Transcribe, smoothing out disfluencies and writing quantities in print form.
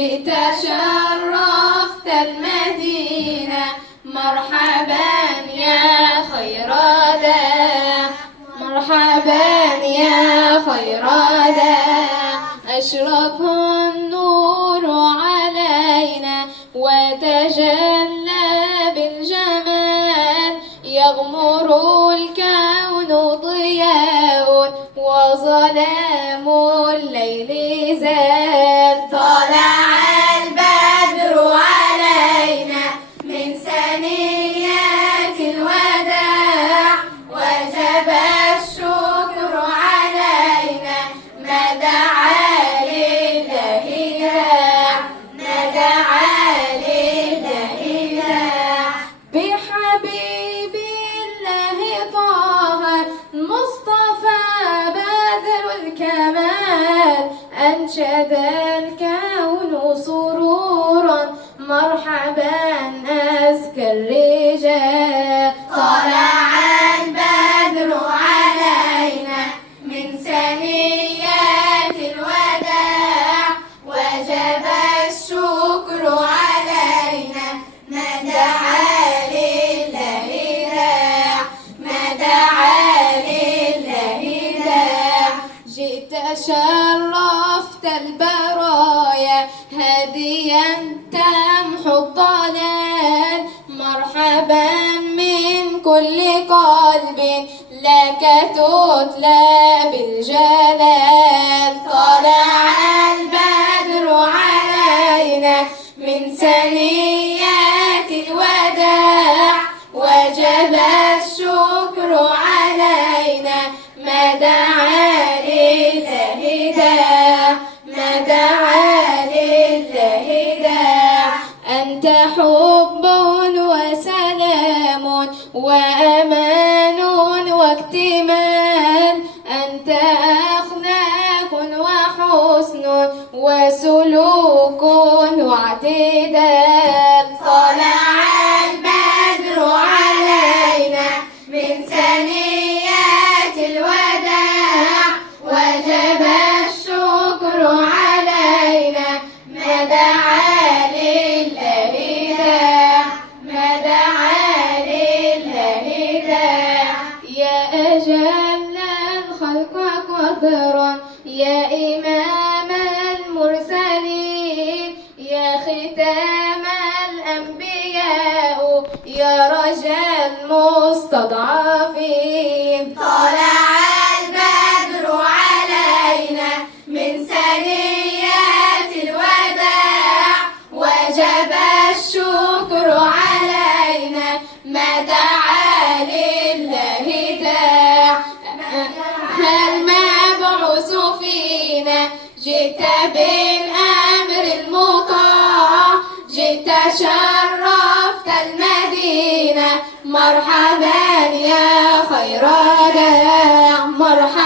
جئت شرفت المدينة مرحبا يا خير داع مرحبا يا خير داع أشرق النور علينا وتجلى بالجمال يغمر الكون ضياء وظلام الليل زال طلع البدر علينا من ثنيات الوداع وجب الشكر علينا ما دعا لله داع ما دعا لله داع بحبيب الله طه المصطفى بدر الكمال أنشد الكون سرورا مرحبا أزكى الرجال طلع البدر علينا من ثنيات الوداع وجب الشكر علينا ما دعا لله داع ما دعا لله داع جئت شرفت البرايا هاديا تمحو الضلال مرحبا من كل قلب لك تتلى بالجلال طلع البدر علينا من ثنيات الوداع وجب الشكر علينا ما دعا لله داع ما دعا لله داع أنت حب وسلام وأمان واكتمال أنت أخلاق وحسن وسلوك واعتدال طلع البدر علينا من ثنيات الوداع وجب الشكر علينا ما دعا لله داع ما دعا لله داع يا أجل الخلق قدرا يا إمام المرسلين يا ختام الأنبياء يا رجا المستضعفين طلع البدر علينا من ثنيات الوداع وجب الشكر علينا ما دعا لله داع المبعوث فينا جئت بالأمر المطاع جئت شرفت المدينة مرحبا يا خير داع مرحبا